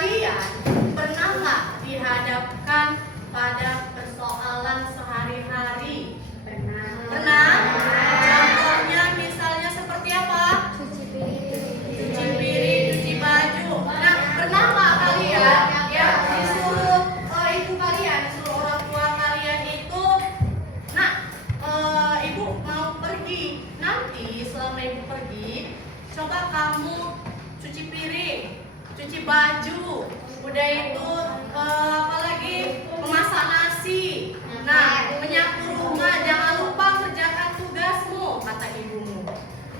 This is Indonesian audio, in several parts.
kalian pernah nggak dihadapkan pada persoalan sehari-hari? Pernah? Contohnya misalnya seperti apa? Cuci piring, cuci baju. Nah, pernah nggak kalian ya disuruh ibu kalian, disuruh orang tua kalian itu, nah, ibu mau pergi, nanti selama ibu pergi, coba kamu cuci piring, cuci baju, udah itu apalagi memasak nasi. Nah, menyapu rumah, jangan lupa kerjakan tugasmu, kata ibumu.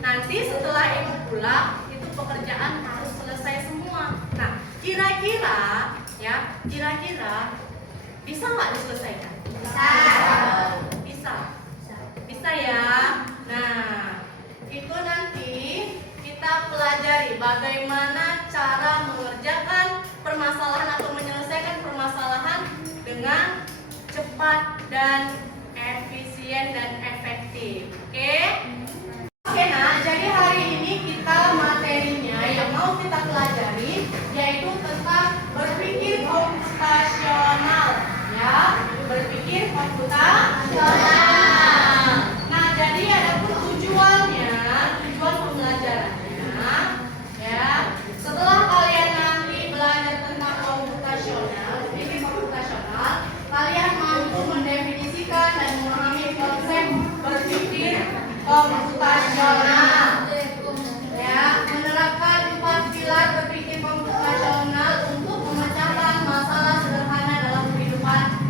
Nanti setelah ibu pulang, itu pekerjaan harus selesai semua. Nah, kira-kira bisa nggak diselesaikan? Bisa ya. Nah, itu nanti kita pelajari bagaimana cara mengerjakan permasalahan atau menyelesaikan permasalahan dengan cepat dan efisien dan efektif. Oke, nah, jadi hari ini kita materinya yang mau kita pelajari yaitu tentang berpikir komputasional, ya, berpikir komputasional. Nah, jadi ada pun tujuan pembelajarannya, ya. Setelah kalian nanti belajar tentang komputasional, berpikir komputasional, kalian mampu mendefinisikan dan memahami konsep berpikir komputasional, ya, menerapkan 4 pilar berpikir komputasional untuk memecahkan masalah sederhana dalam kehidupan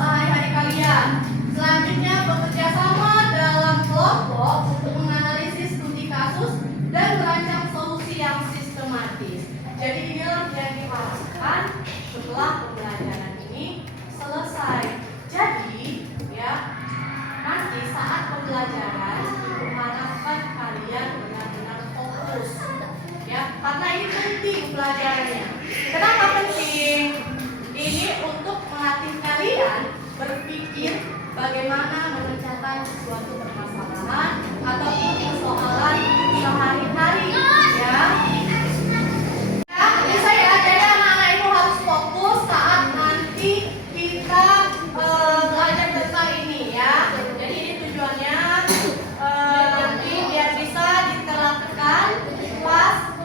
sehari-hari kalian. Selanjutnya, bekerja sama dalam kelompok untuk menganalisis studi kasus dan merancang solusi yang sistematis. Jadi inilah yang diharapkan setelah pembelajaran ini selesai. Jadi, ya, nanti saat pembelajaran diharapkan kalian benar-benar fokus, ya, karena ini penting pelajarannya. Kenapa penting? Ini untuk melatih kalian berpikir bagaimana memecahkan suatu permasalahan ataupun persoalan sehari-hari, ya. Bisa ya, jadi anak-anak itu harus fokus saat nanti kita belajar tentang ini, ya. Jadi ini tujuannya nanti biar bisa diterapkan pas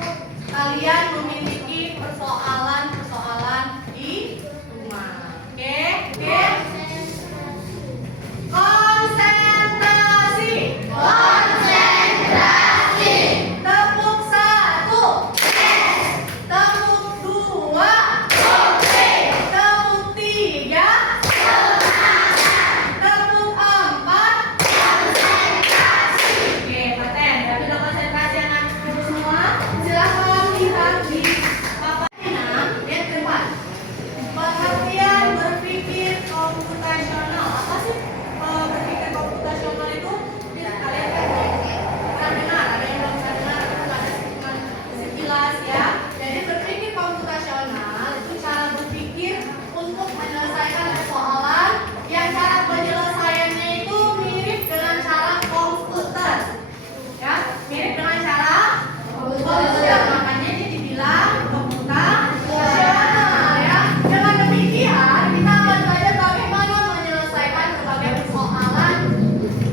kalian memiliki persoalan-persoalan di rumah. Oke? Konsentrasi. Tepuk 1. Tepuk 2. Tepuk 3. Tepuk 4. Oke, paten. Tapi udah konsentrasi anak-anakku semua. Silahkan lihat di papan yang keempat. Pengertian berpikir komputasional. Apa sih berpikir komputasional itu? Kalian kan pernah dengar, ada yang belum pernah dengar, ada cuma sekilas, ya. Jadi berpikir komputasional itu cara berpikir untuk menyelesaikan persoalan yang cara penyelesaiannya itu mirip dengan cara komputer, ya, mirip dengan cara komputer, makanya dia dibilang komputasional, ya. Dengan demikian kita akan belajar bagaimana menyelesaikan berbagai persoalan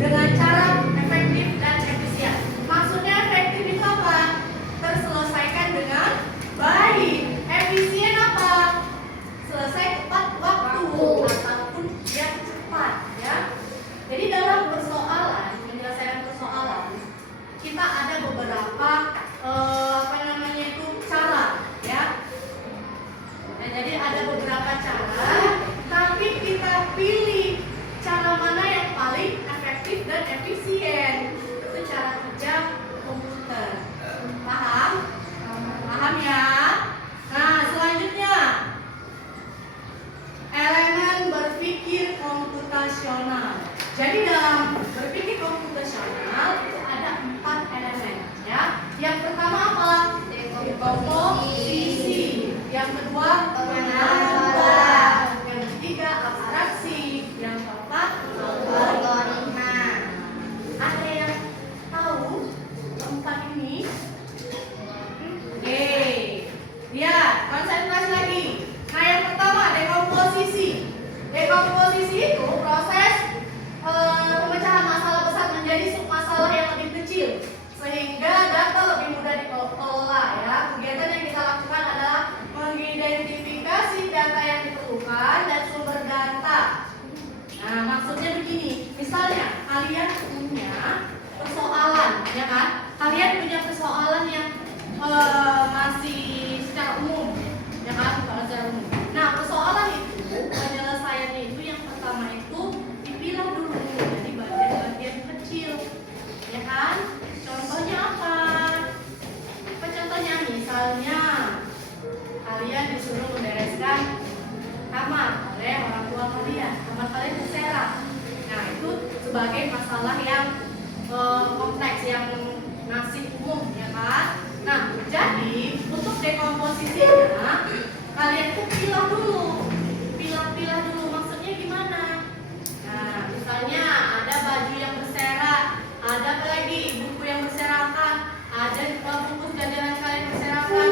dengan cara efektif dan efisien. Maksudnya efektif itu apa? Terselesaikan dengan baik. Efisien apa? Selesai tepat waktu ataupun yang cepat, ya. Jadi dalam persoalan, menyelesaikan persoalan, kita ada beberapa cara, ya. Nah, jadi ada beberapa cara, tapi kita pilih cara mana yang paling efektif dan efisien. Itu cara kerja komputer. Paham? Paham ya? Nah, selanjutnya elemen berpikir komputasional. Jadi dalam berpikir komputasional itu ada 4 elemen, ya. Yang pertama apa? Komposisi. Yang kedua penata. Yang ketiga abstraksi. Yang keempat algoritma. Ada yang tahu keempat ini? Oke. Ya, konsentrasi sehingga data lebih mudah dikelola ya. Kegiatan yang kita lakukan adalah mengidentifikasi data yang diperlukan dan sumber data. Nah, maksudnya begini, misalnya kalian punya persoalan, ya kan? Kalian punya persoalan yang masih secara umum, ya kan? Kalau secara umum. Nah, persoalan itu penyelesaiannya itu yang pertama itu dipilah dulu jadi bagian-bagian kecil, ya kan? Contohnya apa? Contohnya misalnya kalian disuruh membereskan kamar oleh orang tua kalian, kamar kalian berserak. Nah, itu sebagai masalah yang kompleks, yang masih umum, ya kan? Nah, jadi untuk dekomposisinya kalian tuh pilah dulu, pilah dulu. Maksudnya gimana? Nah, misalnya ada baju yang berserak, ada apa lagi? Buku yang berserakan, ada buku jajanan kalian berserakan.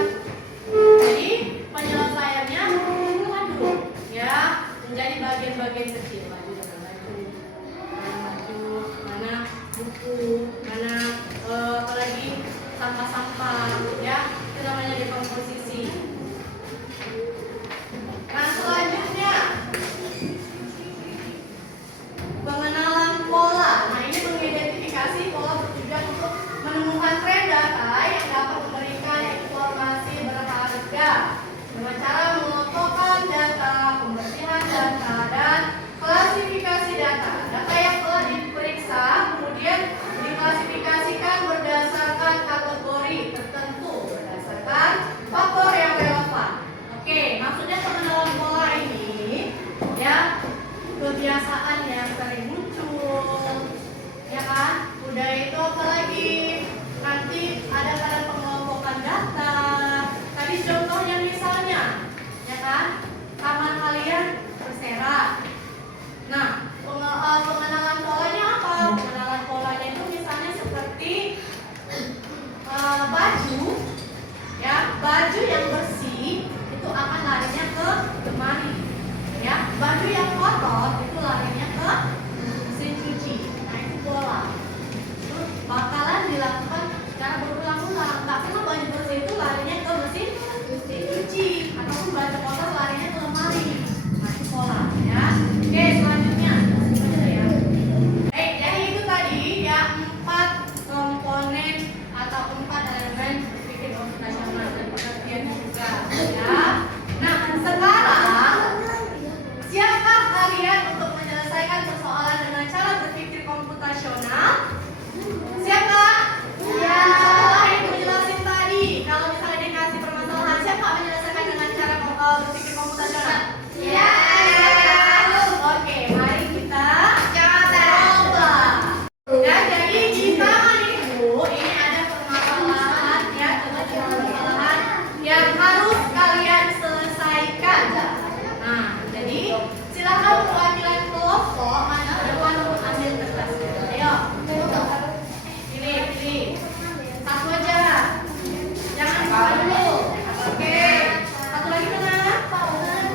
Jadi penyelesaiannya pilah dulu, ya, menjadi bagian-bagian kecil. Baju dengan baju, mana buku, mana apalagi sampah-sampah, ya, itu namanya dekomposisi. Nah, selanjutnya pengenalan pola. Nah, ini mengidentifikasi pola bertujuan untuk menemukan tren data yang dapat memberikan informasi berharga dengan cara mengelompokkan data, pembersihan data, dan klasifikasi data. Data yang telah diperiksa kemudian diklasifikasikan berdasarkan kategori tertentu berdasarkan faktor yang relevan. Oke, maksudnya pengenalan pola ini, ya, kebiasaan yang sering muncul, ya kan? Udah itu apa lagi? Nanti ada pada pengelompokan data. Tadi contohnya misalnya, ya kan? Kamar kalian berserak. Nah, pengenalan polanya apa? Pengenalan polanya itu misalnya seperti baju, ya, baju yang bersih itu akan larinya ke lemari, ya. Baju yang kotor itu larinya ke mesin cuci. Nah, itu pola. Itu bakalan dilakukan secara berulang-ulang. Nggak pernah baju bersih itu larinya ke mesin cuci, ataupun baju kotor larinya ke lemari. Nah, itu pola, ya. Oke, selanjutnya. Jadi itu tadi ya 4 komponen atau 4 elemen berpikir komputasional dan pengertian juga, ya. Nah, sekarang siapkah kalian untuk menyelesaikan persoalan dengan cara berpikir komputasional? Siapa? Ya. Setelah itu jelasin tadi, kalau misalnya dikasih permasalahan, siapa menyelesaikan dengan cara berpikir komputasional? Ya. Oke, mari kita coba. Ya, jadi di tangan ibu ini ada permasalahan, ya, permasalahan yang harus kalian selesaikan. Nah, jadi silakan perwakilan kelompok maju ke depan untuk ambil kertas. Ayo, pilih satu aja, jangan lupa dulu. Oke, satu lagi mana? Sekarang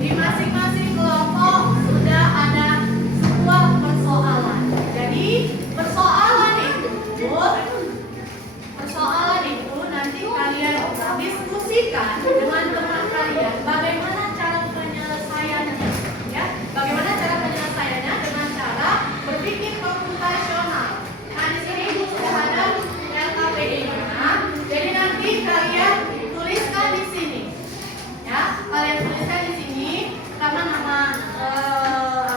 di masing-masing kelompok sudah ada sebuah persoalan. Jadi persoalan itu nanti kalian diskusikan dengan teman kalian bagaimana cara penyelesaiannya, ya. Bagaimana cara penyelesaiannya dengan cara berpikir komputasional. Nah, di sini ibu sudah ada LKPD-nya. Jadi nanti kalian tuliskan di sini, ya. Kalian tuliskan di sini karena nama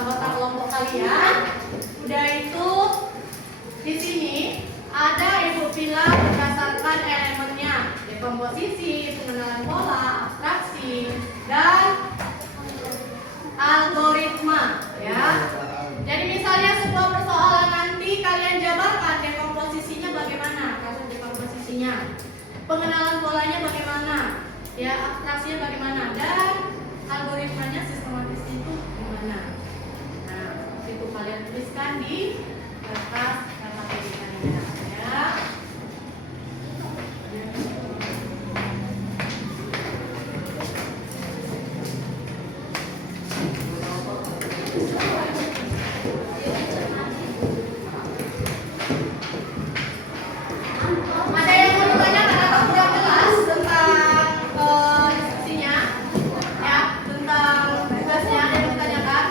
anggota kelompok kalian. Udah itu di sini ada ibu pilih berdasarkan elemennya, dekomposisi, pengenalan pola, abstraksi, dan algoritma, ya. Jadi misalnya sebuah persoalan nanti kalian jabarkan dekomposisinya bagaimana, kasus dekomposisinya, pengenalan polanya bagaimana, ya, abstraksinya bagaimana, dan algoritmanya sistematisnya itu gimana. Nah, itu kalian tuliskan di kertas LKPD kalian, ya. Ada yang mau ditanyakan atau kurang jelas tentang diskusinya? Ya, tentang tugasnya ada yang ditanyakan?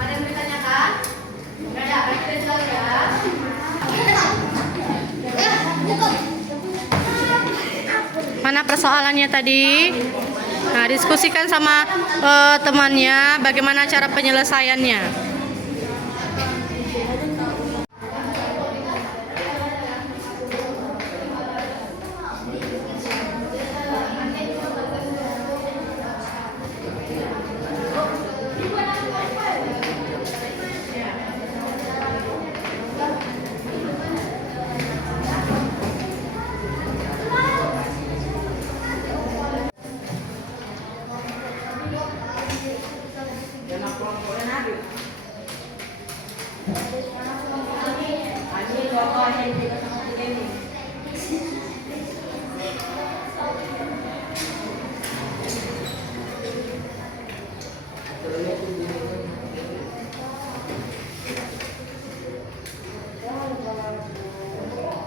Ada yang ditanyakan? Nggak ada, berarti sudah jelas ya. Mana persoalannya tadi? Nah, diskusikan sama temannya bagaimana cara penyelesaiannya.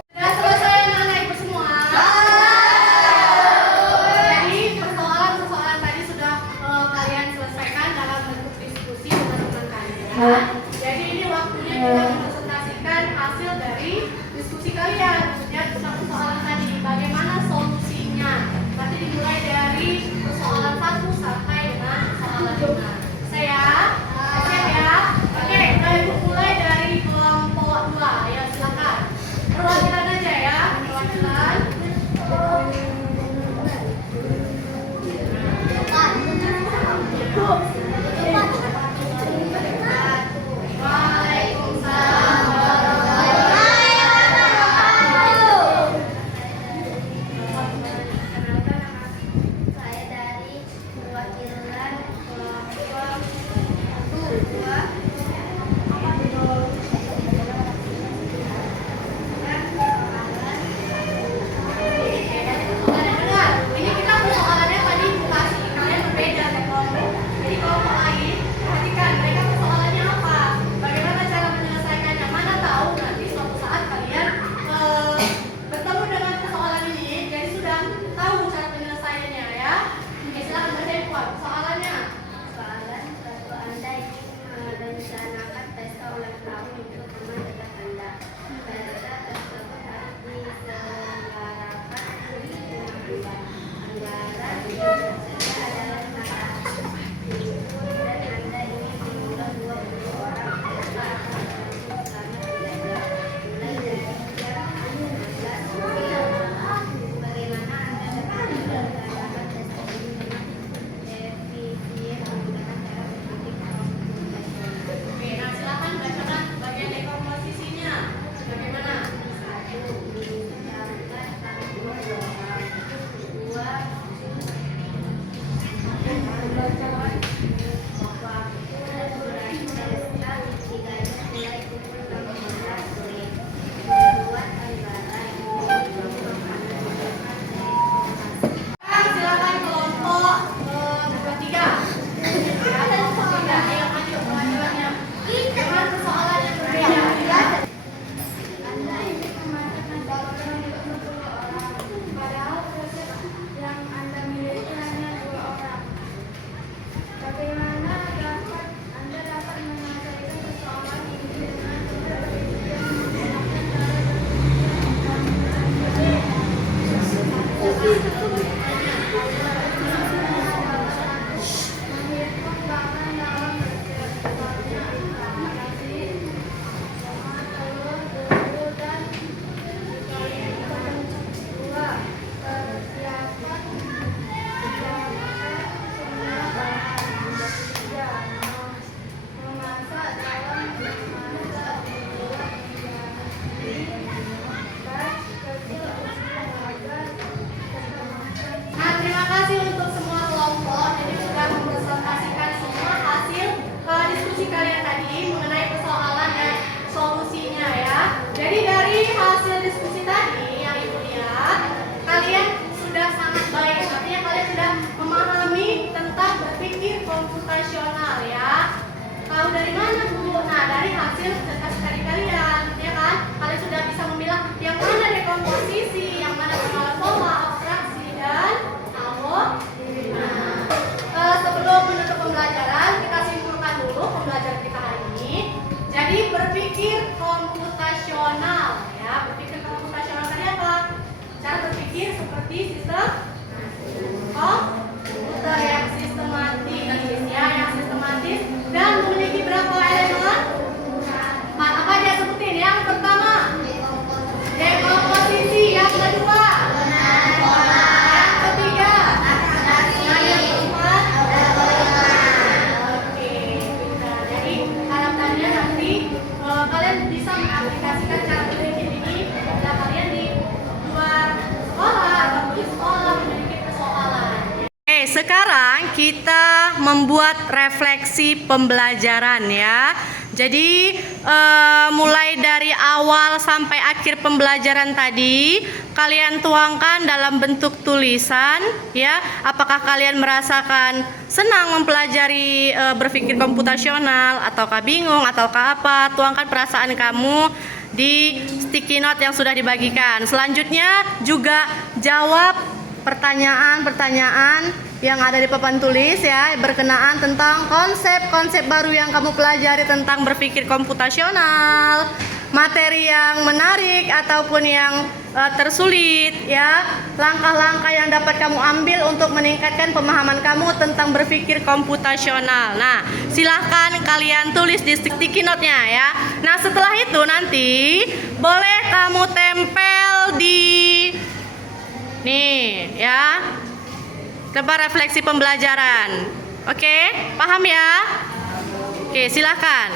Sudah selesai anak-anak ibu semua? Jadi persoalan-persoalan tadi sudah kalian selesaikan dalam bentuk diskusi dengan teman kalian. Jadi ini waktunya kita mempresentasikan hasil dari diskusi kalian. Maksudnya tentang persoalan tadi, bagaimana solusinya. Nanti dimulai dari persoalan 1 sampai dengan persoalan 5. Saya siap ya? Oke, kita mulai dari kelompok 2. Ya, silakan. Perwakilan aja ya, perwakilan. hasil presentasi kalian, ya kan? Kalian sudah bisa memilah yang mana dekomposisi, yang mana pengenalan pola, abstraksi, dan algoritma. Sebelum menutup pembelajaran, kita simpulkan dulu pembelajaran kita hari ini. Jadi berpikir komputasional, ya. Berpikir komputasional tadi apa? Cara berpikir seperti sistem komputer yang sistematis, ya, yang sistematis dan memiliki berapa elemen? 4. Apa dia sebutin? Yang pertama, dekomposisi. Yang kedua, yang ketiga, yang keempat, oke, pintar. Jadi harapannya nanti kalian bisa mengaplikasikan cara berpikir ini pada kalian di luar sekolah atau di sekolah memiliki persoalan. Oke, sekarang kita membuat refleksi pembelajaran ya. Jadi mulai dari awal sampai akhir pembelajaran tadi kalian tuangkan dalam bentuk tulisan ya. Apakah kalian merasakan senang mempelajari berpikir komputasional ataukah bingung ataukah apa? Tuangkan perasaan kamu di sticky note yang sudah dibagikan. Selanjutnya juga jawab pertanyaan-pertanyaan yang ada di papan tulis ya, berkenaan tentang konsep-konsep baru yang kamu pelajari tentang berpikir komputasional, materi yang menarik ataupun yang tersulit ya, langkah-langkah yang dapat kamu ambil untuk meningkatkan pemahaman kamu tentang berpikir komputasional. Nah, silahkan kalian tulis di sticky note-nya ya. Nah, setelah itu nanti boleh kamu tempel di nih ya, tempat refleksi pembelajaran. Oke, paham ya? Oke, silakan.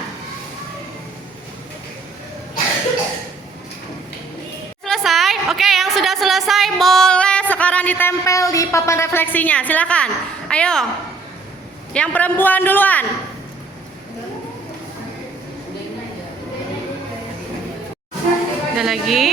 Selesai? Oke, yang sudah selesai boleh sekarang ditempel di papan refleksinya. Silakan. Ayo. Yang perempuan duluan. Ada lagi.